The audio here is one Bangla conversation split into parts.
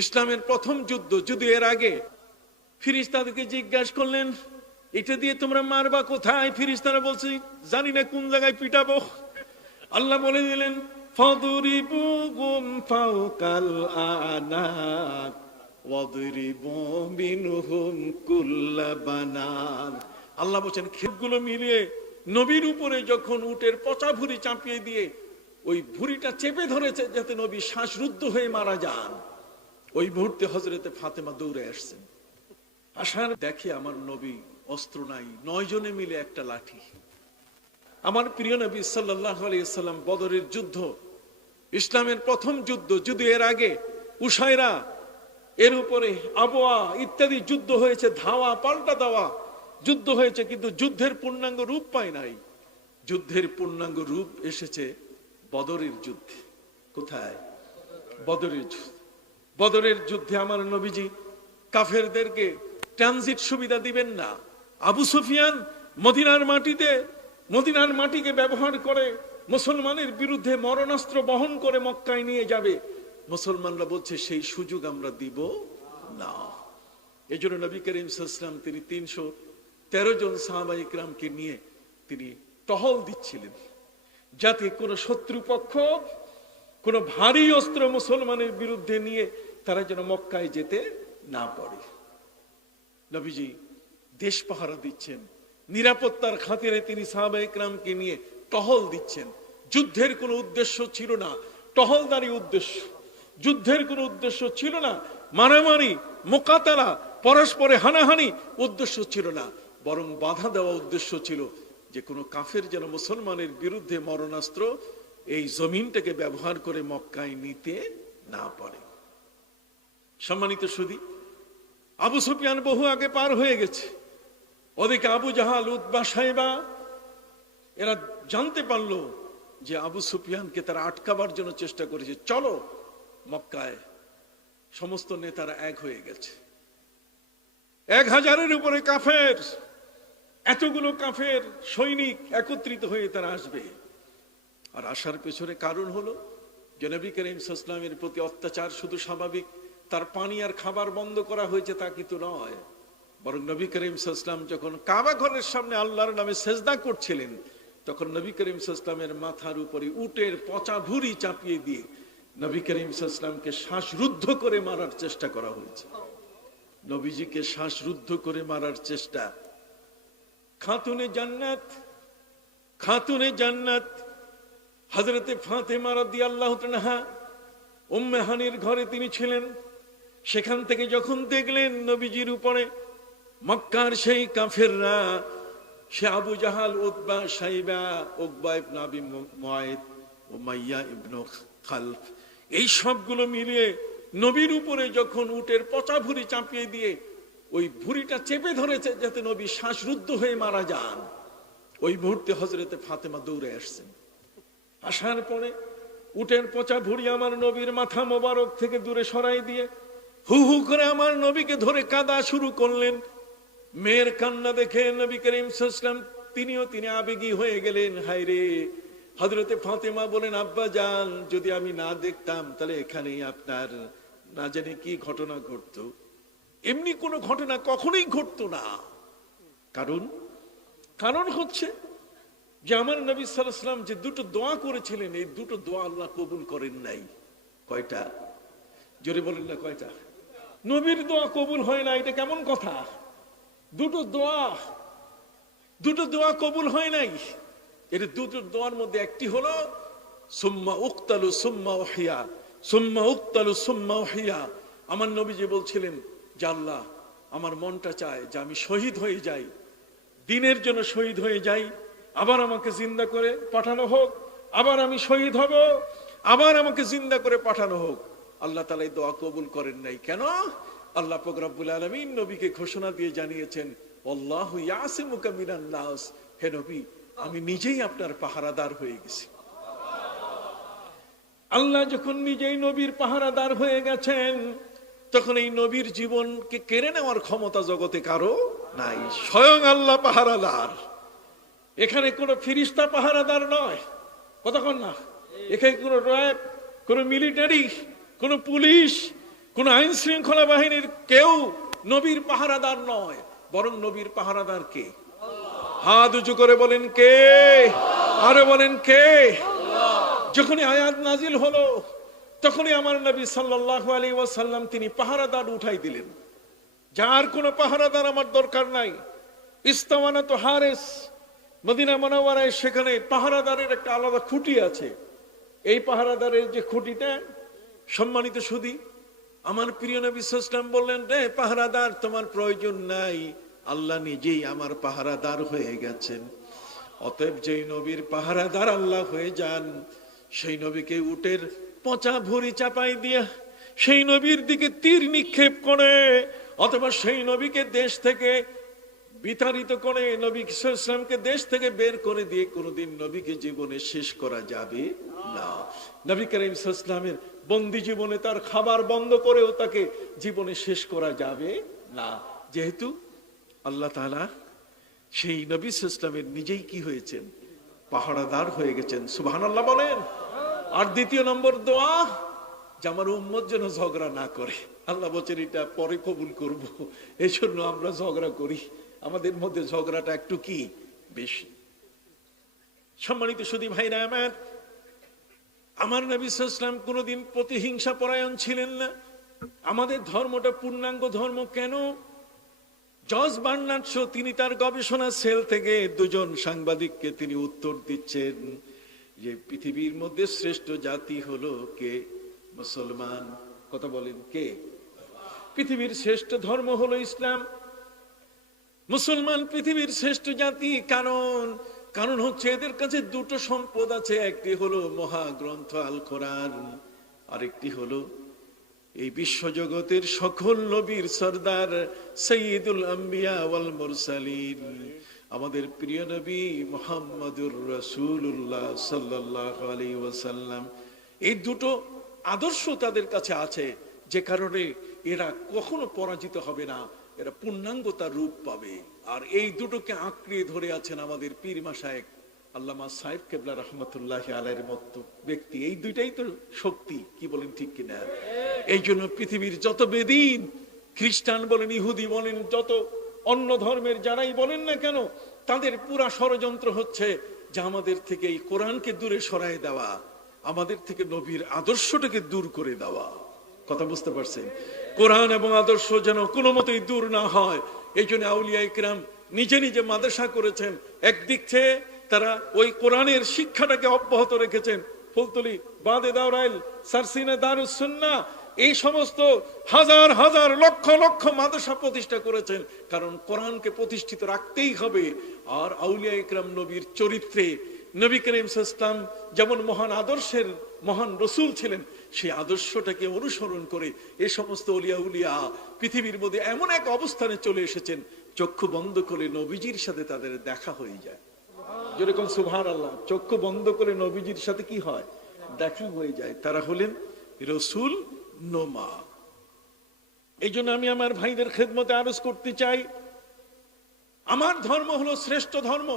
ইসলামের প্রথম যুদ্ধ, যদি এর আগে ফিরিস্তাদেরকে জিজ্ঞাসা করলেন এটা দিয়ে তোমরা মারবা কোথায়? ফিরিস্তারা বলছে জানি না কোন জায়গায় পিটাবো। আল্লাহ বলে দিলেন ফাদরিবুহুম ফাওকাল আনাক ওয়াদরিবু মিনহুম কুল্লা বানান। আল্লাহ বলেন ক্ষেতগুলো মিলিয়ে নবীর উপরে যখন উটের পচা ভুঁড়ি চাপিয়ে দিয়ে ওই ভুঁড়িটা চেপে ধরেছে যাতে নবী শ্বাসরুদ্ধ হয়ে মারা যান, ওই মুহূর্তে হযরতে ফাতেমা দৌড়ে আসছেন। আসার দেখে আমার নবী অস্ত্র নাই, 9 জনে মিলে একটা লাঠি। আমার প্রিয় নবী সাল্লাল্লাহু আলাইহি সাল্লাম বদরের যুদ্ধ, ইসলামের প্রথম যুদ্ধ, যদি এর আগে উসাইরা, এর উপরে আবওয়া ইত্যাদি যুদ্ধ হয়েছে, ধাওয়া পাল্টা দেওয়া যুদ্ধ হয়েছে, কিন্তু যুদ্ধের পূর্ণাঙ্গ রূপ পায় নাই। যুদ্ধের পূর্ণাঙ্গ রূপ এসেছে বদরের যুদ্ধে। কোথায়? বদরের যুদ্ধ। বদরের যুদ্ধে আমার নবীজি কাফেরদেরকে ট্রানজিট সুবিধা দিবেন না। আবু সুফিয়ান মদিনার মাটিকে ব্যবহার করে মুসলমানের বিরুদ্ধে মরণাস্ত্র বহন করে মক্কায় নিয়ে যাবে। মুসলমানরা বলছে সেই সুযোগ আমরা দিব না। এজন্য নবী করিম সাল্লাল্লাহু আলাইহি ওয়াসাল্লাম তিনি 313 জন সাহাবায়ে কিরামকে নিয়ে তিনি টহল দিচ্ছিলেন, যাতে কোনো শত্রুপক্ষ কোনো ভারী অস্ত্র মুসলমানের বিরুদ্ধে নিয়ে তারা যেন মক্কায় যেতে না পারে। নবীজি দেশ পাহারা দিচ্ছেন, নিরাপত্তার খাতিরে তিনি সাহাবায়ে কিরামকে নিয়ে টহল দিচ্ছেন। যুদ্ধের কোনো উদ্দেশ্য ছিল না, টহলদারি উদ্দেশ্য। যুদ্ধের কোনো উদ্দেশ্য ছিল না, মারামারি মোকাতালা পরস্পরে হানাহানি উদ্দেশ্য ছিল না, বরং বাধা দেওয়া উদ্দেশ্য ছিল যে কোনো কাফের যেন মুসলমানের বিরুদ্ধে মরণাস্ত্র এই জমিনটাকে ব্যবহার করে মক্কায় নিতে না পারে। সম্মানিত সুধী, আবু সুফিয়ান বহু আগে পার হয়ে গেছে। ওদিকে আবু জাহাল, উতবা, সাইবা এরা জানতে পারলো যে আবু সুফিয়ানকে তারা আটকাবার জন্য চেষ্টা করেছে। চলো মক্কায়। সমস্ত নেতারা এক হয়ে গেছে, 1000-এর উপরে কাফের, এতগুলো কাফের সৈনিক একত্রিত হয়ে তারা আসবে। আর আসার পেছনে কারণ হলো যে নবী করিম সাল্লাল্লাহু আলাইহি ওয়াসাল্লামের প্রতি অত্যাচার শুধু স্বাভাবিক, তার পানি আর খাবার বন্ধ করা হয়েছে তা কিন্তু নয়, বরং নবী করিম সাল্লাল্লাহু আলাইহি ওয়াসাল্লাম যখন কাবা ঘরের সামনে আল্লাহর নামে সেজদা করছিলেন, তখন নবী করিম সাল্লাল্লাহু আলাইহি ওয়াসাল্লামের মাথার উপরে উটের পচা ভুঁড়ি চাপিয়ে দিয়ে নবী করিম সাল্লাল্লাহু আলাইহি ওয়াসাল্লামকে শ্বাসরুদ্ধ করে মারার চেষ্টা করা হয়েছে। নবীজিকে শ্বাসরুদ্ধ করে মারার চেষ্টা। খাতুনে জান্নাত হযরতে ফাতেমা রাদিয়াল্লাহু তাআলা উম্মে হানির ঘরে তিনি ছিলেন। সেখান থেকে যখন দেখলেন নবীজির উপরে মক্কার সেই কাফেররা, সে আবু জাহাল, উতবা, সাইবা, উকবা ইবনে আবি মুআইদ, উমাইয়া ইবনে খালফ, এই সবগুলো মিলিয়ে নবীর উপরে যখন উটের পচা ভুঁড়ি চাপিয়ে দিয়ে ওই ভুঁড়িটা চেপে ধরেছে যাতে নবী শ্বাসরুদ্ধ হয়ে মারা যান, ওই মুহূর্তে হযরতে ফাতেমা দৌড়ে আসছেন। আসার পরে উটের পচা ভুঁড়ি আমার নবীর মাথা মোবারক থেকে দূরে সরাই দিয়ে হু হু করে আমার নবীকে ধরে কাঁদা শুরু করলেন। মেয়ের কান্না দেখে নবী করিম সাল্লাল্লাহু আলাইহি ওয়াসাল্লাম তিনি আবেগী হয়ে গেলেন। হায় রে! হযরতে ফাতেমা বলেন, আব্বা জান, যদি আমি না দেখতাম তাহলে এখানেই আপনার না জানি কি ঘটনা ঘটতো। এমনি কোনো ঘটনা কখনোই ঘটতো না। কারণ হচ্ছে যে আমার নবী সাল্লাল্লাহু আলাইহি ওয়াসাল্লাম যে দুটো দোয়া করেছিলেন, এই দুটো দোয়া আল্লাহ কবুল করেন নাই। কয়টা? জোরে বলেন না কয়টা? নবীর দোয়া কবুল হয় না, এটা কেমন কথা? দুটো দোয়া কবুল হয় নাই। এর দুটো দোয়ার মধ্যে একটি হলো সুম্মা উক্তালু সুম্মা উহিয়া, সুম্মা উক্তালু সুম্মা উহিয়া। আমার নবীজি বলছিলেন যে আল্লাহ, আমার মনটা চায় যে আমি শহীদ হয়ে যাই, দ্বীনের জন্য শহীদ হয়ে যাই, আবার আমাকে জিন্দা করে পাঠানো হোক, আবার আমি শহীদ হব, আবার আমাকে জিন্দা করে পাঠানো হোক। আল্লাহ তাআলা এই দোয়া কবুল করেন নাই। কেন? আল্লাহ পাক রব্বুল আলামিন নবীকে ঘোষণা দিয়ে জানিয়েছেন, আল্লাহু ইয়াসিমুকা মিনান নাস, হে নবী, আমি নিজেই আপনার পাহারাদার হয়ে গেছি। আল্লাহ যখন নিজেই নবীর পাহারাদার হয়ে গেছেন, তখন এই নবীর জীবনকে কেড়ে নেওয়ার ক্ষমতা জগতে কারো নাই। স্বয়ং আল্লাহ পাহারাদার। এখানে কোনো ফিরিস্তা পাহারাদার নয়, কতক্ষণ না। এখানে কোনো র্যাব, কোনো মিলিটারি, কোনো পুলিশ, কোন আইন শৃঙ্খলা বাহিনীর কেউ নবীর পাহারাদার নয়, বরং নবীর পাহারাদার কে? হাত উঁচু করে বলেন কে? আরে বলেন কে? যখনই আয়াত নাজিল হলো তখনই আমার নবী সাল্লাল্লাহু আলাইহি ওয়াসাল্লাম তিনি পাহারাদার উঠাই দিলেন। যার কোনো পাহারাদার আমার দরকার নাই। ইস্তাওয়ানাতু হারিস, মদিনা মুনাওয়ারায় সেখানে পাহারাদারের একটা আলাদা খুঁটি আছে। এই পাহারাদারের যে খুঁটিটা, সম্মানিত সুধী, আমার প্রিয় নবী সাল্লাল্লাহু আলাইহি ওয়াসাল্লাম বললেন, রে পাহারাদার তোমার প্রয়োজন নাই, আল্লাহ নিজেই আমার পাহারাদার হয়ে গেছেন। অতএব যেই নবীর পাহারাদার আল্লাহ হয়ে যান, সেই নবীকে উটের পচা ভুঁড়ি চাপাই দিয়া সেই নবীর দিকে তীর নিক্ষেপ করে, অথবা সেই নবীকে দেশ থেকে বিতাড়িত করে, নবী সাল্লাল্লাহু আলাইহি ওয়াসাল্লামকে দেশ থেকে বের করে দিয়ে কোনোদিন নবীকে জীবনে শেষ করা যাবে না। নবী করিম সাল্লাল্লাহু আলাইহি ওয়াসাল্লামের বন্দী জীবনে তার খাবার বন্ধ করেও তাকে জীবনে শেষ করা যাবে না, যেহেতু আল্লাহ তাআলা সেই নবী সাল্লাল্লাহু আলাইহি ওয়াসাল্লামের নিজেই কি হয়েছেন? পাহারাদার হয়ে গেছেন। সুবহানাল্লাহ বলেন। আর দ্বিতীয় নম্বর দোয়া, যে আমার উম্মত যেন ঝগড়া না করে। আল্লাহ বলছেন এটা পরে কবুল করব, এই জন্য আমরা ঝগড়া করি, আমাদের মধ্যে ঝগড়াটা একটু কি বেশি। সম্মানিত সুধী ভাইরা আমার নবী সাল্লাল্লাহু আলাইহি ওয়াসাল্লাম কোনোদিন প্রতিহিংসা পরায়ণ ছিলেন না। আমাদের ধর্মটা পূর্ণাঙ্গ ধর্ম কেন? জর্জ বার্নার্ড শো তিনি তার গবেষণা সেল থেকে দুজন সাংবাদিককে তিনি উত্তর দিচ্ছেন যে পৃথিবীর মধ্যে শ্রেষ্ঠ জাতি হলো কে? মুসলমান। কথা বলেন কে? পৃথিবীর শ্রেষ্ঠ ধর্ম হলো ইসলাম, মুসলমান পৃথিবীর শ্রেষ্ঠ জাতি। কারণ হচ্ছে এদের কাছে দুটো সম্পদ আছে, একটি হলো মহাগ্রন্থ আল কোরআন, আরেকটি হলো এই বিশ্বজগতের সকল নবীর সরদার সাইয়্যিদুল আম্বিয়া ওয়াল মুরসালিন, আমাদের প্রিয় নবী মুহাম্মদুর রাসূলুল্লাহ সাল্লাল্লাহু আলাইহি ওয়াসাল্লাম। এই দুটো আদর্শ তাদের কাছে আছে, যে কারণে এরা কখনো পরাজিত হবে না, এরা পূর্ণাঙ্গতার রূপ পাবে। আর এই দুটোকে আঁকড়ে ধরে আছেন আমাদের পীর মাশায়েখ আল্লামা সাহেব কেবলা রহমতুল্লাহি আলাইহির মতো ব্যক্তি। এই দুইটাই তো শক্তি, কি বলেন ঠিক কিনা? এই জন্য পৃথিবীর যত বেদিন, খ্রিস্টান বলেন, ইহুদি বলেন, যত অন্য ধর্মের যারাই বলেন না কেন, তাদের পুরা ষড়যন্ত্র হচ্ছে যে আমাদের থেকে এই কোরআনকে দূরে সরায় দেওয়া, আমাদের থেকে নবীর আদর্শটাকে দূর করে দেওয়া। কথা বুঝতে পারছেন? কোরআন এবং আদর্শ যেন কোনো মতেই দূর না হয়, এই জন্য আউলিয়া ইকরাম নিজে নিজে মাদ্রাসা করেছেন। একদিক থেকে তারা ওই কোরআনের শিক্ষাটাকে অব্যাহত রেখেছেন। ফুলতলি, বাদে দাওরাইল, সারসিনা, দারুস সুন্নাহ, এই সমস্ত হাজার হাজার লক্ষ লক্ষ মাদ্রাসা প্রতিষ্ঠা করেছেন, কারণ কোরআনকে প্রতিষ্ঠিত রাখতেই হবে। আর আউলিয়া ইকরাম নবীর চরিত্রে, নবী করিম সাল্লাল্লাহু আলাইহি ওয়াসাল্লাম যেমন মহান আদর্শের মহান রসূল ছিলেন, সেই আদর্শটাকে অনুসরণ করে এই সমস্ত ওলিয়া উলিয়া পৃথিবীর মধ্যে এমন এক অবস্থানে চলে এসেছেন, চক্ষু বন্ধ করে নবীজির সাথে তাদের দেখা হয়ে যায়। যেরকম সুবহানাল্লাহ, চক্ষু বন্ধ করে নবীজির সাথে কি হয়? দেখা হয়ে যায়। তারা হলেন রসূল নোমা। এই জন্য আমি আমার ভাইদের খেদমতে আরজ করতে চাই, আমার ধর্ম হলো শ্রেষ্ঠ ধর্ম।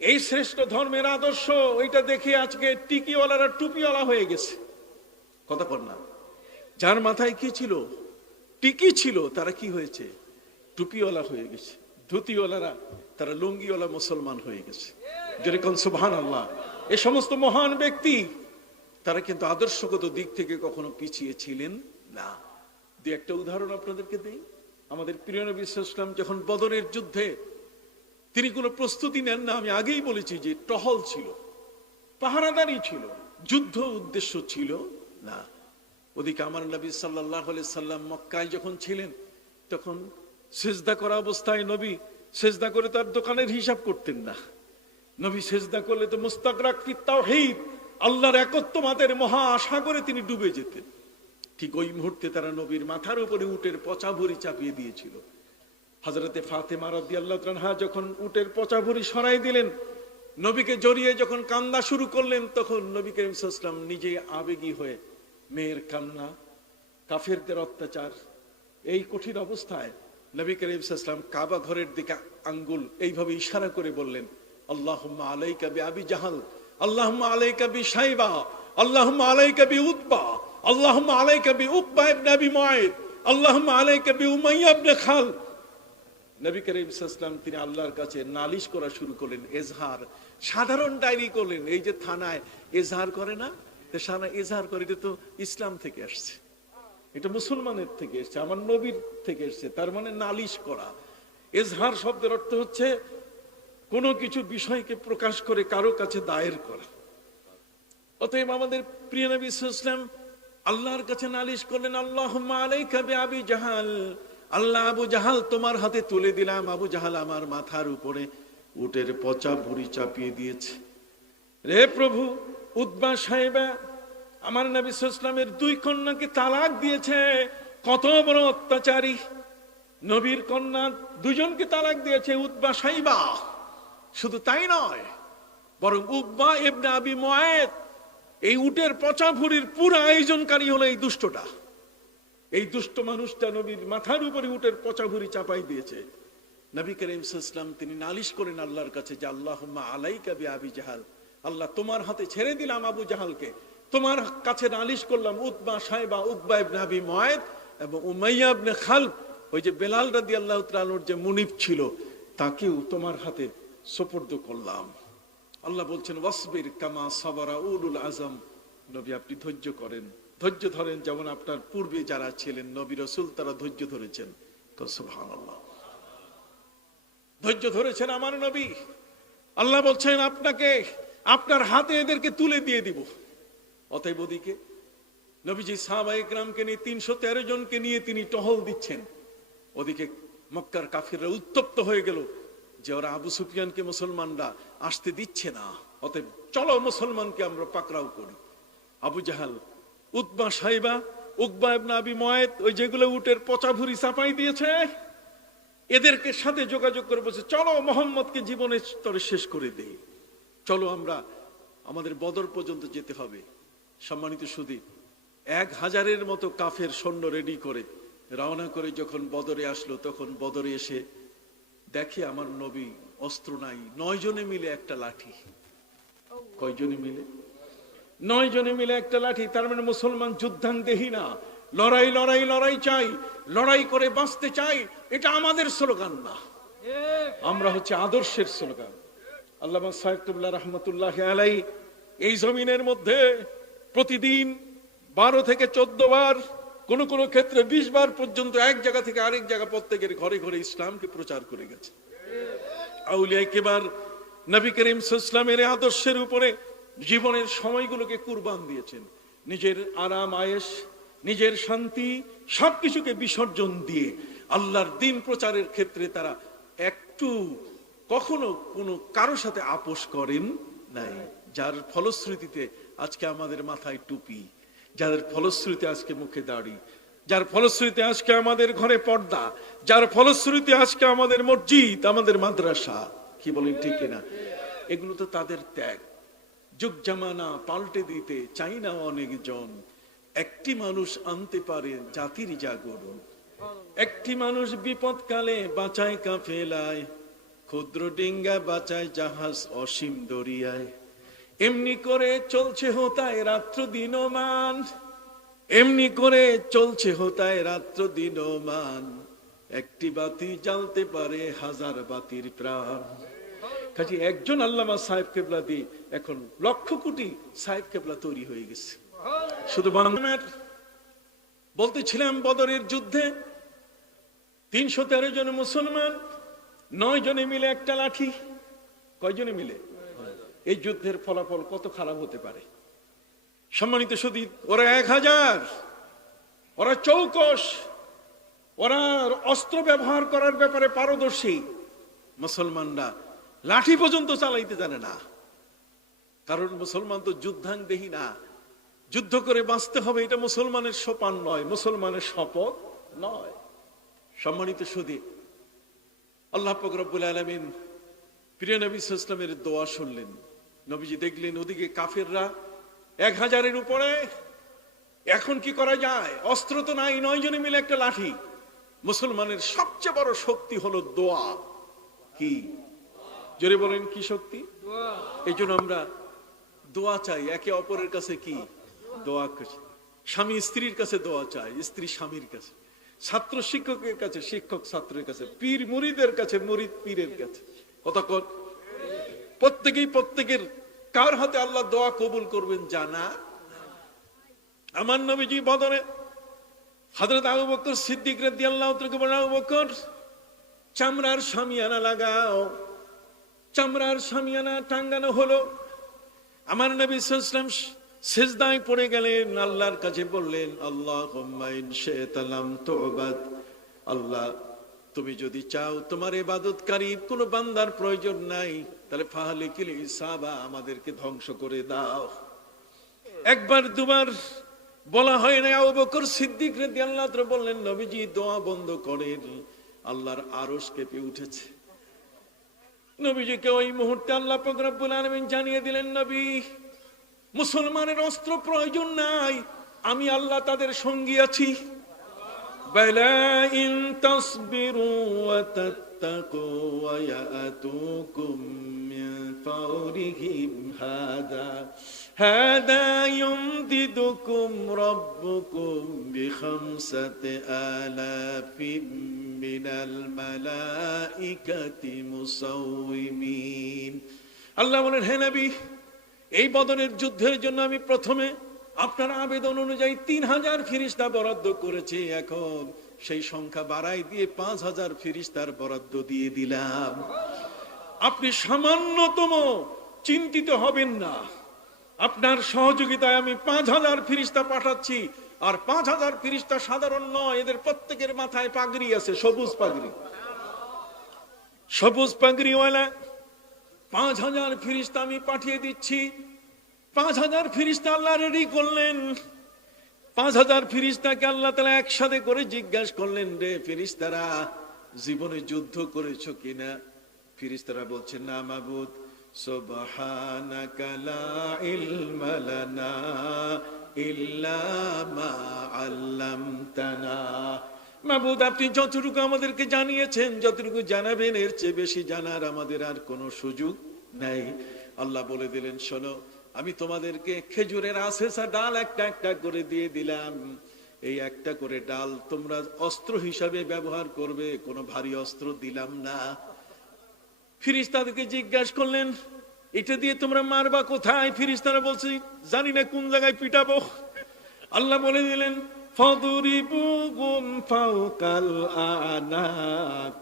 এই শ্রেষ্ঠ ধর্মের আদর্শ ওইটা দেখে আজকে টিকিওয়ালারা টুপিওয়ালা হয়ে গেছে। কথা বল না? যার মাথায় কি ছিল? টিকি ছিল, তারা কি হয়েছে? টুপিওয়ালা হয়ে গেছে। ধুতিওয়ালারা তারা লুঙ্গিওয়ালা মুসলমান হয়ে গেছে। যেরকম সুবহানাল্লাহ, এই সমস্ত মহান ব্যক্তি তারা কিন্তু আদর্শগত দিক থেকে কখনো পিছিয়ে ছিলেন না। দুই একটা উদাহরণ আপনাদেরকে দেই। আমাদের প্রিয় নবী সাল্লাল্লাহু আলাইহি ওয়াসাল্লাম যখন বদরের যুদ্ধে তিনি কোনো প্রস্তুতি নেন না, আমি আগেই বলেছি যে টহল ছিল, পাহারাদারি ছিল, যুদ্ধ উদ্দেশ্য ছিল না। ওদিকে আমার নবী সাল্লাল্লাহু আলাইহি সাল্লাম মক্কায় যখন ছিলেন, তখন সেজদা করা অবস্থায় নবী সেজদা করে তার দোকানের হিসাব করতেন না। নবী সেজদা করলে তো মুস্তাগরাক ফিত তাওহীদ, আল্লাহর একত্ববাদের মহা সাগরে তিনি ডুবে যেতেন। ঠিক ওই মুহূর্তে তারা নবীর মাথার উপরে উটের পচা ভুঁড়ি চাপিয়ে দিয়েছিল। হযরতে ফাতেমা রাদিয়াল্লাহু আনহা যখন উটের পচা ভুঁড়ি সরাই দিলেন, নবীকে জড়িয়ে যখন কান্না শুরু করলেন, তখন নবী করিম সাল্লাল্লাহু আলাইহি ওয়াসাল্লাম নিজে আবেগী হয়ে, মেয়ের কান্না, কাফেরদের অত্যাচার, এই কঠিন অবস্থায় নবী করিম সাল্লাল্লাহু আলাইহি ওয়াসাল্লাম কাবা ঘরের দিকে আঙ্গুল এইভাবে ইশারা করে বললেন, আল্লাহুম্মা আলাইকা বিআবি জাহাল, আল্লাহুম্মা আলাইকা বিশাইবা, আল্লাহুম্মা আলাইকা বিউতবা, আল্লাহুম্মা আলাইকা বি উকবা ইবনে আবি মুআইদ, আল্লাহুম্মা আলাইকা বি উমাইয়া ইবনে খালদ। নবী করিম সাল্লাল্লাহু আলাইহি ওয়াসাল্লাম তিনি আল্লাহর কাছে নালিশ করা শুরু করলেন, এজহার, সাধারণ ডায়েরি করলেন। এই যে থানায় এজহার করে না, এজহার করে, এটা তো ইসলাম থেকে আসছে, এটা মুসলমানের থেকে এসছে, আমার নবীর থেকে এসছে, তার মানে নালিশ করা। এজহার শব্দের অর্থ হচ্ছে কোনো কিছু বিষয়কে প্রকাশ করে কারো কাছে দায়ের করা। অতএব আমাদের প্রিয় নবী সাল্লাল্লাহু আলাইহি ওয়াসাল্লাম আল্লাহর কাছে নালিশ করলেন, আল্লাহুম্মা আলাইকা বিআবি জাহাল, আল্লাহ আবু জাহাল তোমার হাতে তুলে দিলাম। আবু জাহাল আমার মাথার উপরে উটের পচা ভুঁড়ি চাপিয়ে দিয়েছে। রে প্রভু, উতবা সাহেবা আমার নবী সাল্লাল্লাহু আলাইহি ওয়াসাল্লামের 2 কন্যাকে তালাক দিয়েছে। কত বড় অত্যাচারী! নবীর কন্যা 2 জনকে তালাক দিয়েছে উতবা সাহেবা। শুধু তাই নয়, বরং উকবা ইবনে আবি মুআইদ, এই উটের পচা ভুঁড়ির পুরো আয়োজনকারী হলো এই দুষ্টটা। এই দুষ্ট মানুষটা নবীর মাথার উপরে উটের পচা ভুঁড়ি চাপাই দিয়েছে। নবী করিম সাল্লাল্লাহু আলাইহি ওয়াসাল্লাম তিনি নালিশ করেন আল্লাহর কাছে যে আল্লাহুম্মা আলাইকা বিআবি জাহাল, আল্লাহ তোমার হাতে ছেড়ে দিলাম আবু জাহালকে, তোমার কাছে নালিশ করলাম উতবা সাহেবা, উকবা ইবনে আবি মুআইদ এবং উমাইয়া ইবনে খালদ, ওই যে বেলাল রাদিয়াল্লাহু তাআলা আনহুর যে মুনিব ছিল, তাকেও তোমার হাতে সুপুর্দ করলাম। আল্লাহ বলছেন ওয়াসবির কামা সাবারা উলুল আজম, নবী আপনি ধৈর্য করেন, ধৈর্য ধরেন যেমন আপনার পূর্বে যারা ছিলেন নবী রাসূল তারা ধৈর্য ধরেছেন। সুবহানাল্লাহ, ধৈর্য ধরেছেন আমার নবী। আল্লাহ বলছেন আপনাকে, আপনার হাতে এদেরকে তুলে দিয়ে দিব। অতএব ওদিকে নবীজি সাহাবায়ে কেরামকে নিয়ে 313 জনকে নিয়ে তিনি টহল দিচ্ছেন। ওদিকে মক্কার কাফিররা উত্তপ্ত হয়ে গেল যে ওরা আবু সুফিয়ানকে মুসলমানরা আসতে দিচ্ছে না, অতএব চলো মুসলমানকে আমরা পাকড়াও করি। আবু জাহাল, উতবা সাহেবা, উকবা ইবনে আবি মুআইদ, ওই যেগুলো উটের পচা ভুঁড়ি চাপাই দিয়েছে, এদেরকে সাথে যোগাযোগ করে বলছে চলো মোহাম্মদকে জীবনের স্তরে শেষ করে দেই, চলো আমরা আমাদের বদর পর্যন্ত যেতে হবে। সম্মানিত সুধী, 1000-এর মতো কাফের সৈন্য রেডি করে রওনা করে যখন বদরে আসলো, তখন বদরে এসে দেখে আমার নবী অস্ত্র নাই, 9 জনে মিলে একটা লাঠি। কয়জনে মিলে? 9 জনে মিলে একটা লাঠি। তার মানে মুসলমান যুদ্ধাঙ্গদেহী না, লড়াই লড়াই লড়াই চাই, লড়াই করে বাঁচতে চাই, এটা আমাদের স্লোগান না, আমরা হচ্ছে আদর্শের স্লোগান। আল্লামা সাহেব কিবলা রাহমাতুল্লাহি আলাইহি এই জমিনের মধ্যে প্রতিদিন 12 থেকে 14 বার, কোন কোন ক্ষেত্রে 20 বার পর্যন্ত এক জায়গা থেকে আরেক জায়গা প্রত্যেকের ঘরে ঘরে ইসলামকে প্রচার করে গেছে। আউলিয়া কেবার নবী করিম সাল্লাল্লাহু আলাইহি ওয়াসাল্লামের আদর্শের উপরে জীবনের সময়গুলোকে কুরবান দিয়েছেন। নিজের আরাম আয়েশ, নিজের শান্তি সবকিছুকে বিসর্জন দিয়ে আল্লাহর দ্বীন প্রচারের ক্ষেত্রে তারা একটু কখনো কোনো কারো সাথে আপোষ করেন নাই। যার ফলশ্রুতিতে আজকে আমাদের মাথায় টুপি, যার ফলশ্রুতিতে আজকে মুখে দাড়ি, যার ফলশ্রুতিতে আজকে আমাদের ঘরে পর্দা, যার ফলশ্রুতিতে আজকে আমাদের মসজিদ, আমাদের মাদ্রাসা, কি বলেন ঠিক কিনা? এগুলো তো তাদের ত্যাগ। যুগ জামানা পাল্টে দিতে চাই না অনেকজন, একটি মানুষ আনতে পারে জাতির জাগরণ। একটি মানুষ বিপদকালে বাঁচায় কাফেলায়, ক্ষুদ্র ডিঙ্গা বাঁচায় জাহাজ অসীম দরিয়ায়। এমনি করে চলছে হোতায় রাত্র দিনমান, এমনি করে চলছে হোতায় রাত্র দিনমান। একটি বাতি জ্বালতে পারে 1000 বাতির প্রাণ। কাজে একজন আল্লামা সাহেব কেবলা দিয়ে এখন লক্ষ কোটি সাহেব কেবলা তৈরি হয়ে গেছে। শুধু বাংলার বলতেছিলাম, বদরের যুদ্ধে 313 জন মুসলমান, 9 জনে মিলে একটা লাঠি। কয়জনে মিলে? এই যুদ্ধের ফলাফল কত খারাপ হতে পারে। সম্মানিত সুধী, ওরা 1000, ওরা চৌকস, ওরা অস্ত্র ব্যবহার করার ব্যাপারে পারদর্শী। মুসলমানরা লাঠি পর্যন্ত চালাইতে জানে না, কারণ মুসলমান তো যুদ্ধাঙ্গদেহী না। যুদ্ধ করে বাঁচতে হবে এটা মুসলমানের সোপান নয়, মুসলমানের শপথ নয়। সম্মানিত সুধী, আল্লাহ পাক রব্বুল আলামিন প্রিয় নবী সাল্লাল্লাহু আলাইহি ওয়াসাল্লামের দোয়া শুনলেন। নবীজি দেখলেন ওদিকে কাফেররা 1000-এর উপরে। এখন কি করা যায়? অস্ত্র তো নাই, 9 জনে মিলে একটা লাঠি। মুসলমানের সবচেয়ে বড় শক্তি হলো দোয়া। কি? জোরে বলেন, কি শক্তি? এই জন্য আমরা দোয়া চাই একে অপরের কাছে। কি? দোয়া করছি। স্বামী স্ত্রীর কাছে দোয়া চায়, স্ত্রী স্বামীর কাছে, ছাত্র শিক্ষকের কাছে, শিক্ষক ছাত্রের কাছে, পীর মুরিদের কাছে, মুরিদ পীরের কাছে। কতক্ষণ প্রত্যেকেই প্রত্যেকের কার হাতে আল্লাহ দোয়া কবুল করবেন জানা। আমার নবীজি বদরে হযরত আবু বকর সিদ্দিক রাদিয়াল্লাহু তাআলা বলেন, আবু বকর চামড়ার শামিয়ানা লাগাও। চামড়ার শামিয়ানা টাঙ্গানো হলো। আমার নবী সাল্লাল্লাহু আলাইহি ওয়াসাল্লাম সিজদায় পড়ে গেলেন, আল্লাহর কাছে বললেন, আল্লাহুম্মা ইন শি'তা লাম তু'বাদ, আল্লাহ তুমি যদি চাও তোমার ইবাদতকারী কোনো বান্দার প্রয়োজন নাই, তাহলে ফাহলিকিল ইসাবা, আমাদেরকে ধ্বংস করে দাও। একবার দুবার বলা হয় না। আবু বকর সিদ্দিক রাদিয়াল্লাহু তাআলা বললেন, নবীজি দোয়া বন্ধ করেন। আল্লাহর আরশ কেঁপে উঠেছে। নবীজিকে ওই মুহূর্তে আল্লাহ পাক রব্বুল আলামিন জানিয়ে দিলেন, নবী মুসলমানের অস্ত্র প্রয়োজন নাই, আমি আল্লাহ তাদের সঙ্গী আছি। বালা ইন তাসবিরু ওয়া তাত্তাকু ওয়া ইয়াতুকুম মিন ফাওরিহিম হাদা ইউমদিদুকুম রাব্বুকুম বিখামসাতি আলাফিম মিনাল মালাইকাতি মুসাউমিন। আল্লাহ বলেন, হে নবী, এই বদরের যুদ্ধের জন্য আমি প্রথমে আপনার আবেদন অনুযায়ী 3000 ফেরেশতা বরাদ্দ করেছি। এখন সেই সংখ্যা বাড়াই দিয়ে 5000 ফেরেশতার বরাদ্দ দিয়ে দিলাম। আপনি সামান্যতম চিন্তিত হবেন না। আপনার সহযোগিতায় আমি 5000 ফেরেশতা পাঠাচ্ছি। আর 5000 ফেরেশতা সাধারণ নয়, এদের প্রত্যেকের মাথায় পাগড়ি আছে, সবুজ পাগড়ি। সবুজ পাগড়িওয়ালা 5000 ফেরেশতা আমি পাঠিয়ে দিচ্ছি। 5000 ফেরেশতা আল্লাহ রেডি করলেন। 5000 ফেরেশতাকে আল্লাহ তাআলা একসাথে করে জিজ্ঞাসা করলেন, রে ফেরেশতারা, জীবনে যুদ্ধ করেছো কিনা? ফেরেশতারা বলছেন, না মাবুদ। সুবহানাকা লা ইলমা লানা ইল্লা মা আল্লামতানা। মাবুদ, আপনি যতটুকু আমাদেরকে জানিয়েছেন, যতটুকু জানাবেন, এর চেয়ে বেশি জানার আমাদের আর কোনো সুযোগ নাই। আল্লাহ বলে দিলেন, শোনো, আমি তোমাদেরকে খেজুরের আশেষা ডাল একটা একটা করে দিয়ে দিলাম। এই একটা করে ডাল তোমরা অস্ত্র হিসাবে ব্যবহার করবে, কোনো ভারী অস্ত্র দিলাম না। ফেরেশতাদেরকে জিজ্ঞাসা করলেন, এটা দিয়ে তোমরা মারবা কোথায়? ফেরেশতারা বলছে, জানি না কোন জায়গায় পিটাবো। আল্লাহ বলে দিলেন, ফাদরিবুহুম ফাওকাল আনাক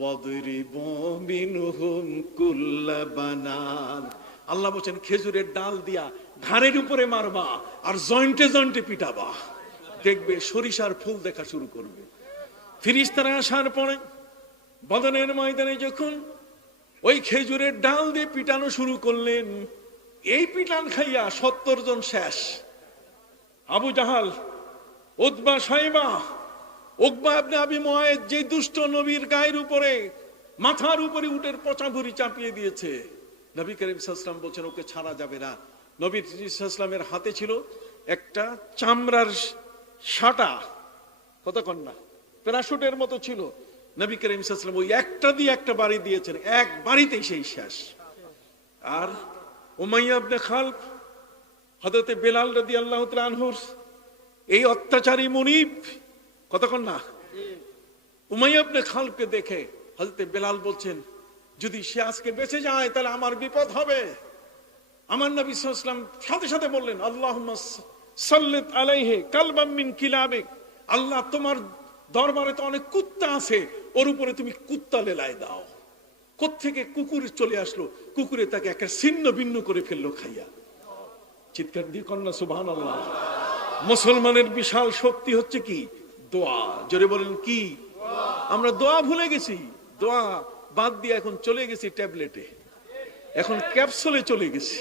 ওয়াদরিবু মিনহুম কুল্লা বানান। আল্লাহ বলেন, খেজুরের ডাল দিয়া ঘাড়ের উপরে মারবা আর জয়েন্টে জয়েন্টে পিটাবা, দেখবে সরিষার ফুল দেখা শুরু করবে। ফেরেশতারা আসার পরে বদরের ময়দানে যখন ওই খেজুরের ডাল দিয়ে পিটানো শুরু করলেন, এই পিটান খাইয়া 70 জন শেষ। আবু জাহাল, উতবা, শাইবা, উকবা ইবনে আবি মুআইদ, যে দুষ্ট নবীর গায়ের উপরে, মাথার উপরে উটের পচা ভুঁড়ি চাপিয়ে দিয়েছে, নবী করিম সাল্লাল্লাহু আলাইহি ওয়াসাল্লাম বলছেন, ওকে ছাড়া যাবে না। নবী সাল্লাল্লাহু আলাইহি ওয়াসাল্লামের হাতে ছিল একটা চামড়ার সাটা, কতক্ষণ না প্যারাশুটের মতো ছিল। নবী করিম সাল্লাল্লাহু আলাইহি ওয়াসাল্লাম ওই একটা দিয়ে একটা বাড়ি দিয়েছেন, এক বাড়িতেই সেই শেষ। আর উমাইয়া ইবনে খালফ, হযরতে বেলাল রাদিয়াল্লাহু তাআলা আনহুর এই অত্যাচারী মুনিব, কতক্ষণ না, উমাইয়া ইবনে খালফকে দেখে হযরতে বেলাল বলছেন, যদি সে আজকে বেঁচে যায় তাহলে আমার বিপদ হবে। আমার নবী সাল্লাল্লাহু আলাইহি ওয়াসাল্লাম সাথে সাথে বললেন, আল্লাহুম্মা সাল্লিত আলাইহি কালবাম মিন কিলাবিক, আল্লাহ তোমার দরবারে তো অনেক কুত্তা আছে, ওর উপরে তুমি কুত্তা লেলায় দাও। কোত্থেকে কুকুর চলে আসলো, কুকুরে তাকে একটা ছিন্ন ভিন্ন করে ফেললো খাইয়া। চিৎকার দিয়ে কন্যা সুবহানাল্লাহ। মুসলমানের বিশাল শক্তি হচ্ছে কি? দোয়া। জোরে বলেন কি? আমরা দোয়া ভুলে গেছি। দোয়া বাদ দিয়ে এখন চলে গেছি ট্যাবলেটে, এখন ক্যাপসুলে চলে গেছি।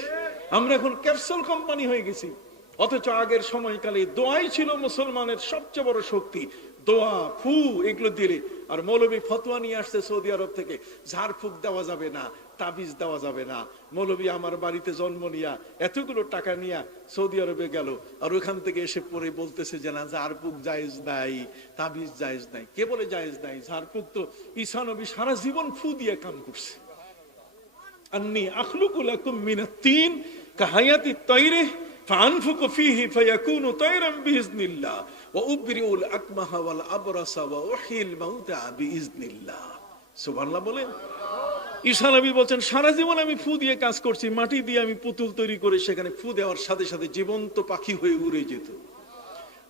আমরা এখন ক্যাপসুল কোম্পানি হয়ে গেছি। অথচ আগের সময়কালে দোয়াই ছিল মুসলমানের সবচেয়ে বড় শক্তি। দোয়া, ফু, এগুলো দিলে। আর মৌলবী ফতোয়া নিয়ে আসছে সৌদি আরব থেকে, ঝাড়ফুঁক দেওয়া যাবে না, তাবিজ দেওয়া যাবে না। মৌলবী আমার বাড়িতে জন্ম নিয়া এতগুলো টাকা নিয়া সৌদি আরবে গেল, আর ওখান থেকে এসে পরে বলতেছে যে না, ঝাড়ফুঁক জায়েজ নাই, তাবিজ জায়েজ নাই। কে বলে জায়েজ নাই? ঝাড়ফুঁক তো ঈসা নবী সারা জীবন ফু দিয়ে কাম করছে। আন্নী আখলুকু লাকুম মিনাত তিন কাহায়াতি তাইরে ফাআনফুকু ফীহি ফায়াকুনু তায়রান বিইজনিল্লাহ ওয়া উবরিউল আকমাহা ওয়াল আবরাসা ওয়া উহয়িল মাউতা বিইজনিল্লাহ। সুবহানাল্লাহ বলেন। ঈসা নবী বলছেন, সারা জীবন আমি ফু দিয়ে কাজ করছি, মাটি দিয়ে আমি পুতুল তৈরি করে সেখানে ফু দেওয়ার সাথে সাথে জীবন্ত পাখি হয়ে উড়ে যেত।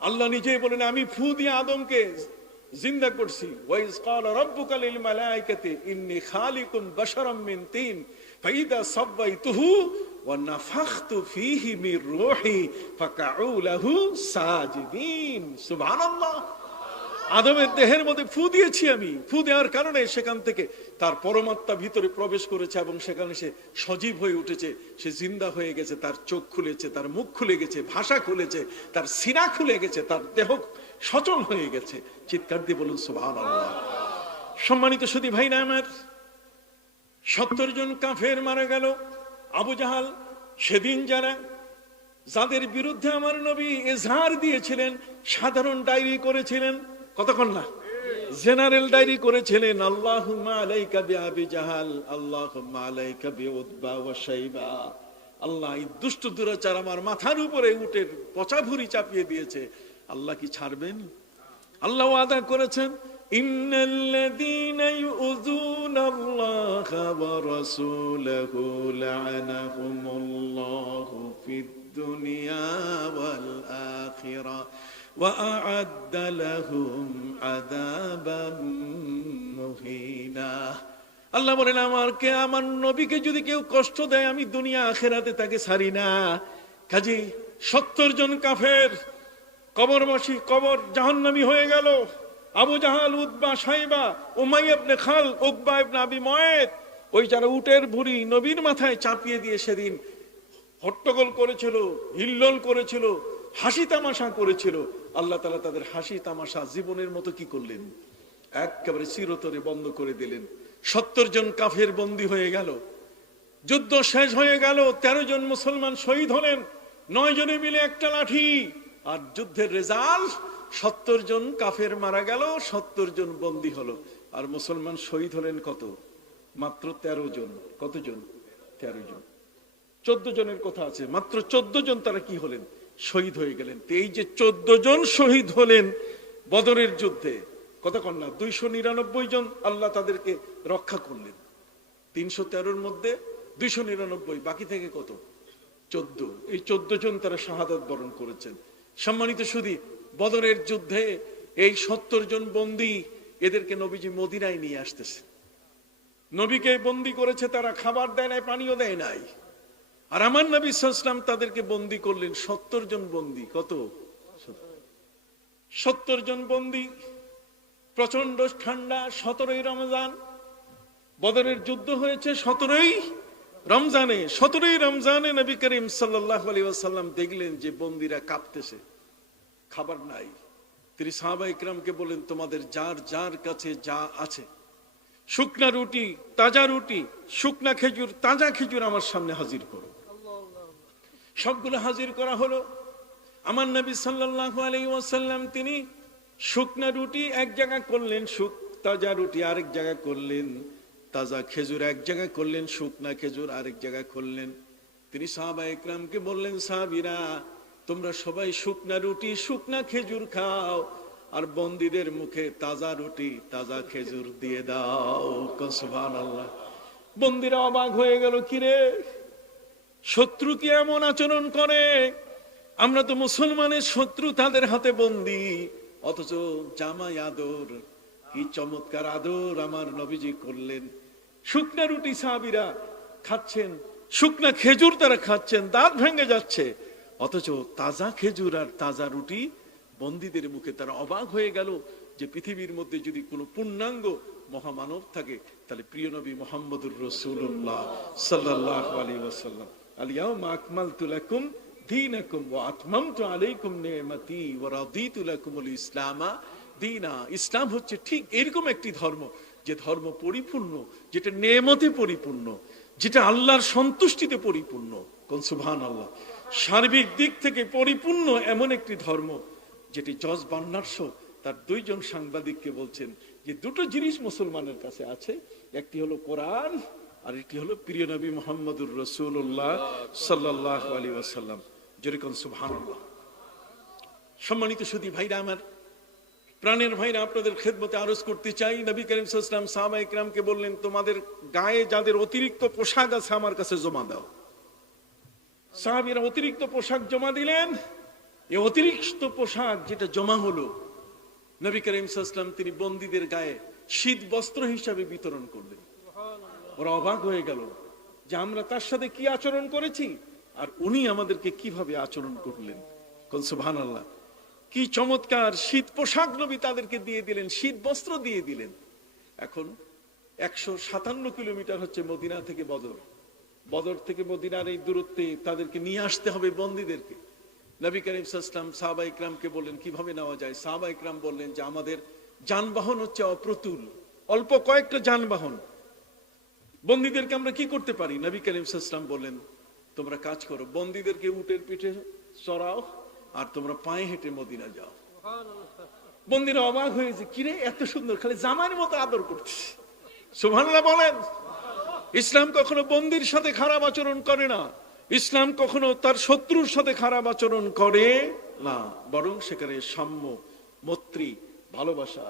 আল্লাহ নিজেই বলেন, আমি ফু দিয়ে আদমকে জিন্দা করছি। ওয়াইজ ক্বালা রাব্বুকা লিল মালাইকাতি ইন্নী খালিকুম বাশারাম মিন তিন ফাইদা সাওয়াইতুহু ওয়া নাফাখতু ফীহি মির রূহি ফাকাউ লাহু সাজিদিন। সুবহানাল্লাহ। আদমের দেহের মধ্যে ফু দিয়েছি আমি, ফু দেওয়ার কারণে সেখান থেকে তার পরমাত্মা ভিতরে প্রবেশ করেছে এবং সেখানে সে সজীব হয়ে উঠেছে, সে জিন্দা হয়ে গেছে, তার চোখ খুলেছে, তার মুখ খুলে গেছে, ভাষা খুলেছে, তার সিনা খুলে গেছে, তার দেহ সচল হয়ে গেছে। চিৎকার দিয়ে বলুন সুবহানাল্লাহ। সম্মানিত সুধী ভাই না আমার, 70 জন কাফের মারা গেল। আবু জাহাল সেদিন যাদের বিরুদ্ধে আমার নবী এজহার দিয়েছিলেন, সাধারণ ডায়েরি করেছিলেন, কতক্ষণ না জেনারেল ডায়েরি করেছিলেন, আল্লাহুম্মা আলাইকা বিআবি জাহাল, আল্লাহুম্মা আলাইকা বিউতবা ওয়া শাইবা। আল্লাহ, এই দুষ্ট দুরাচার আমার মাথার উপরে উটের পচা ভুঁড়ি চাপিয়ে দিয়েছে, আল্লাহ কি ছাড়বেন? আল্লাহ ওয়াদা করেছেন, ইন্নাল্লাযীনা ইউযুনাল্লাহা ওয়া রাসূলাহু লা'আনাহুমুল্লাহু ফিদ দুনিয়া ওয়াল আখিরাহ ওয়া আ'আদ্দা লাহুম আযাবাম মুহিনা। আল্লাহ বলেন, আমার নবীকে যদি কেউ কষ্ট দেয়, আমি দুনিয়া আখিরাতে তাকে ছাড়ি না। কাজী 70 জন কাফের কবরবাসী, কবর জাহান্নামী হয়ে গেল। আবু জাহাল, উতবা, শাইবা, উমাইয়া ইবনে খাল, উকবা ইবনে আবি মুআইত, ওই যারা উটের ভুঁড়ি নবীর মাথায় চাপিয়ে দিয়ে সেদিন হট্টগোল করেছিল, হিল্লোল করেছিল, হাসি তামাশা করেছিল, আল্লাহ তাআলা তাদের হাসি তামাশা জীবনের মতো কি করলেন? একেবারে চিরতরে বন্ধ করে দিলেন। 70 জন কাফের বন্দী হয়ে গেল। যুদ্ধ শেষ হয়ে গেল। 13 জন মুসলমান শহীদ হলেন। 9 জনে মিলে একটা লাঠি। আর যুদ্ধের রেজাল্ট, 70 জন কাফের মারা গেল, 70 জন বন্দী হলো। আর মুসলমান শহীদ হলেন কত? মাত্র 13 জন। কতজন? 13 জন। 14 জনের কথা আছে, মাত্র 14 জন তারা কি হলেন? শহীদ হয়ে গেলেন। এই যে 14 জন শহীদ হলেন বদরের যুদ্ধে, কতক্ষণ না 299 জন আল্লাহ তাদেরকে রক্ষা করলেন। 313 মধ্যে 299, বাকি থেকে কত? 14। এই 14 জন তারা শাহাদাত বরণ করেছেন। সম্মানিত সুধী, বদরের যুদ্ধে এই 70 জন বন্দী, এদেরকে নবীজি মদিনায় নিয়ে আসতেছে। নবীকে বন্দী করেছে তারা, খাবার দেয় নাই, পানিও দেয় নাই। আর আমার নবী সাল্লাল্লাহু আলাইহি ওয়াসাল্লাম তাদেরকে বন্দী করলেন। 70 জন বন্দী। কত? 70 জন বন্দী। প্রচন্ড ঠান্ডা। 17ই রমজান। বদরের যুদ্ধ হয়েছে 17ই রমজানে। 17ই রমজানে নবী করিম সাল্লাল্লাহু আলাইহি ওয়াসাল্লাম দেখলেন যে বন্দীরা কাঁপতেছে, খাবার নাই। তিনি সাহাবায়ে কিরামকে বলেন, তোমাদের যার যার কাছে যা আছে, শুকনা রুটি, তাজা রুটি, শুকনা খেজুর, তাজা খেজুর আমার সামনে হাজির করো। সবগুলো হাজির করা হলো। আমার নবী সাল্লাল্লাহু আলাইহি ওয়াসাল্লাম তিনি শুকনা রুটি এক জায়গা করলেন, তাজা রুটি আরেক জায়গা করলেন, তাজা খেজুর এক জায়গায় করলেন, শুকনা খেজুর আরেক জায়গায় করলেন। তিনি সাহাবায়ে কিরামকে বললেন, সাহাবীরা তোমরা সবাই শুকনা রুটি, শুকনা খেজুর খাও, আর বন্দীদের মুখে তাজা রুটি, তাজা খেজুর দিয়ে দাও। সুবহানাল্লাহ। বন্দীরা অবাক হয়ে গেল, কিরে শত্রু কি এমন আচরণ করে? আমরা তো মুসলমানের শত্রু, তাদের হাতে বন্দী, অথচ জামাই আদর, কি চমৎকার আদর আমার নবীজি করলেন। শুকনা রুটি সাহাবীরা খাচ্ছেন, শুকনা খেজুর তারা খাচ্ছেন, দাঁত ভেঙে যাচ্ছে, অথচ তাজা খেজুর আর তাজা রুটি বন্দীদের মুখে। তারা অবাক হয়ে গেল যে পৃথিবীর মধ্যে যদি কোনো পূর্ণাঙ্গ মহামানব থাকে, তাহলে প্রিয় নবী মুহাম্মদুর রাসূলুল্লাহ সাল্লাল্লাহু আলাইহি ওয়াসাল্লাম। আল-ইয়াওমা আকমালতু লাকুম দীনাকুম ওয়া আতমামতু আলাইকুম নি'মাতি ওয়া রাদিতু লাকুমুল ইসলামা দীনা। ইসলাম হচ্ছে ঠিক এরকম একটি ধর্ম, যে ধর্ম পরিপূর্ণ, যেটা নেয়ামতে পরিপূর্ণ, যেটা আল্লাহর সন্তুষ্টিতে পরিপূর্ণ। কোন সুবহানাল্লাহ। সার্বিক দিক থেকে পরিপূর্ণ এমন একটি ধর্ম, যেটি জজ বার্নার্স তার 2 জন সাংবাদিককে বলছেন যে 2টো জিনিস মুসলমানের কাছে আছে, একটি হলো কোরআন আর একটি হলো প্রিয় নবী মুহাম্মদুর রাসূলুল্লাহ সাল্লাল্লাহু আলাইহি ওয়াসাল্লাম। যেরকম সুবহানাল্লাহ। সম্মানিত সুধী ভাইরা আমার, প্রাণের ভাইরা, আপনাদের খেদমতে আরজ করতে চাই, নবী করিম সাল্লাল্লাহু আলাইহি ওয়াসাল্লাম সাহাবা ইকরামকে বললেন, তোমাদের গায়ে যাদের অতিরিক্ত পোশাক আছে আমার কাছে জমা দাও। সাহাবীরা অতিরিক্ত পোশাক জমা দিলেন। এই অতিরিক্ত পোশাক যেটা জমা হলো, নবী করিম সাল্লাল্লাহু আলাইহি ওয়াসাল্লাম তিনি বন্দীদের গায়ে শীত বস্ত্র হিসাবে বিতরণ করলেন। ওরা অবাক হয়ে গেল যে আমরা তার সাথে কি আচরণ করেছি আর উনি আমাদেরকে কিভাবে আচরণ করলেন। কোন সুবহানাল্লাহ, কি চমৎকার শীত পোশাক নবী তাদেরকে দিয়ে দিলেন, শীত বস্ত্র দিয়ে দিলেন। এখন 157 কিলোমিটার হচ্ছে মদিনা থেকে বদর। বদর থেকে মদিনার এই দূরত্বে তাদেরকে নিয়ে আসতে হবে বন্দীদেরকে। নবী করিম সাল্লাল্লাহু আলাইহি ওয়াসাল্লাম সাহাবা ইকরামকে বললেন কিভাবে নেওয়া যায়। সাহাবা ইকরাম বললেন যে আমাদের যানবাহন হচ্ছে অপ্রতুল, অল্প কয়েকটা যানবাহন, বন্দীদেরকে আমরা কি করতে পারি। নবী করিম সাল্লাল্লাহু আলাইহি ওয়াসাল্লাম বললেন তোমরা কাজ করো, বন্দীদেরকে উটের পিঠে চড়াও আর তোমরা পায়ে হেঁটে মদিনা যাও। বন্দীরা অবাক হয়েছে, কিরে এত সুন্দর, খালি জামাইয়ের মতো আদর করতেছে। সুবহানাল্লাহ বলেন। ইসলাম কখনো বন্দীর সাথে খারাপ আচরণ করে না, ইসলাম কখনো তার শত্রুর সাথে খারাপ আচরণ করে না, বরং সেখানে সাম্য, মৈত্রী, ভালোবাসা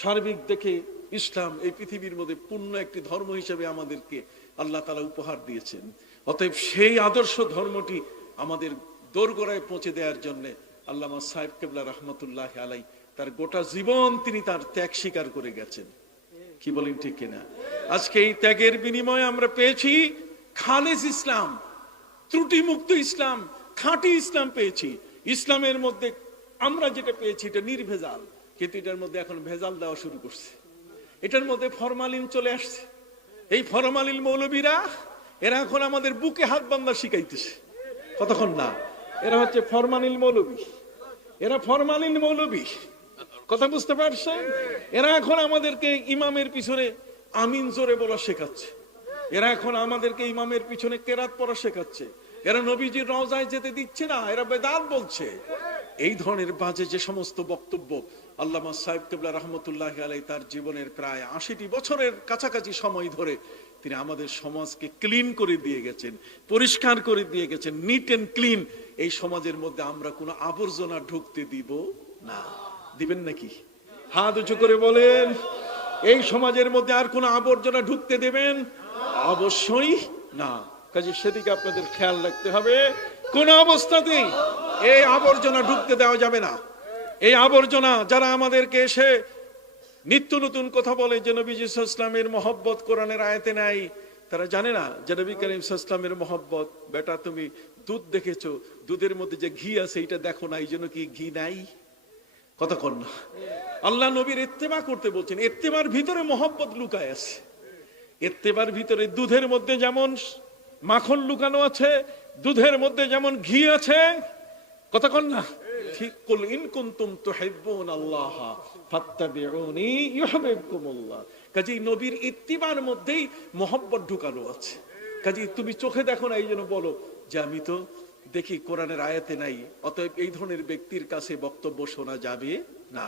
সার্বিক দেখে ইসলাম এই পৃথিবীর মধ্যে পূর্ণ একটি ধর্ম হিসেবে আমাদেরকে আল্লাহ তাআলা উপহার দিয়েছেন। অতএব সেই আদর্শ ধর্মটি আমাদের দোরগোড়ায় পৌঁছে দেওয়ার জন্য আল্লামা সাহেব কেবলা রহমতুল্লাহ আলাই তার গোটা জীবন তিনি তার ত্যাগ স্বীকার করে গেছেন। কি বলেন ঠিক কিনা? আজকে এই ত্যাগের বিনিময়ে আমরা পেয়েছি খালেস ইসলাম, ত্রুটিমুক্ত ইসলাম, খাঁটি ইসলাম পেয়েছি। ইসলামের মধ্যে আমরা যেটা পেয়েছি এটা নির্ভেজাল, কিন্তু এটার মধ্যে এখন ভেজাল দেওয়া শুরু করছে। এটার মধ্যে ফরমালিন চলে আসছে। এই ফরমালিন মৌলবীরা এরা এখন আমাদের বুকে হাত বান্ধা শিখাইতেছে। কতক্ষণ না, এরা হচ্ছে ফরমালিন মৌলবী, এরা ফরমালিন মৌলবী। কথা বুঝতে পারছেন? এরা এখন আমাদেরকে ইমামের পিছনে আমিন জোরে বলা শেখাচ্ছে, এরা এখন আমাদেরকে ইমামের পিছনে কেরাত পড়া শেখাচ্ছে, এরা নবীজির রওজায় যেতে দিচ্ছে না, এরা বেদাত বলছে। এই ধরনের বাজে যে সমস্ত বক্তব্য, আল্লামা সাহেব কেবলা রহমতুল্লাহ আলাই তার জীবনের প্রায় 80 বছরের কাছাকাছি সময় ধরে তিনি আমাদের সমাজকে ক্লিন করে দিয়ে গেছেন, পরিষ্কার করে দিয়ে গেছেন, নিট এন্ড ক্লিন। এই সমাজের মধ্যে আমরা কোনো আবর্জনা ঢুকতে দিব না। দিবেন নাকি? হাত উঁচু করে বলেন, এই সমাজের মধ্যে আর কোনো আবর্জনা ঢুকতে দেবেন? অবশ্যই না। কাজে সেদিকে আপনাদের খেয়াল রাখতে হবে, কোন অবস্থাতেই এই আবর্জনা ঢুকতে দেওয়া যাবে না। এই আবর্জনা যারা আমাদেরকে এসে নিত্য নতুন কথা বলে যে নবীজি সাল্লাল্লাহু আলাইহি ওয়াসাল্লামের মহব্বত কোরআনের আয়াতে নাই, তারা জানে না যে নবী করিম সাল্লাল্লাহু আলাইহি ওয়াসাল্লামের মহব্বত, বেটা তুমি দুধ দেখেছো, দুধের মধ্যে যে ঘি আছে এটা দেখো না, এই জন্য কি ঘি নাই? কতক্ষণ না, আল্লাহ নবীর ইত্তেবা করতে বলছেন। ইত্তেবার ভিতরে মহব্বত লুকায় আছে। ইত্তেবার ভিতরে দুধের মধ্যে যেমন মাখন লুকানো আছে, দুধের মধ্যে যেমন ঘি আছে। কতক্ষণ না, ঠিক কুল ইন কুনতুম তুহিব্বুনাল্লাহ ফাত্তাবিউনি ইউহিব্বুকুমুল্লাহ। কাজেই নবীর ইত্তিবার মধ্যেই মহব্বত ঢুকানো আছে। কাজেই তুমি চোখে দেখো না, এই জন্য বলো যে আমি তো দেখি কোরআনের আয়াতে নাই, অতএব এই ধরনের ব্যক্তির কাছে বক্তব্য শোনা যাবে না।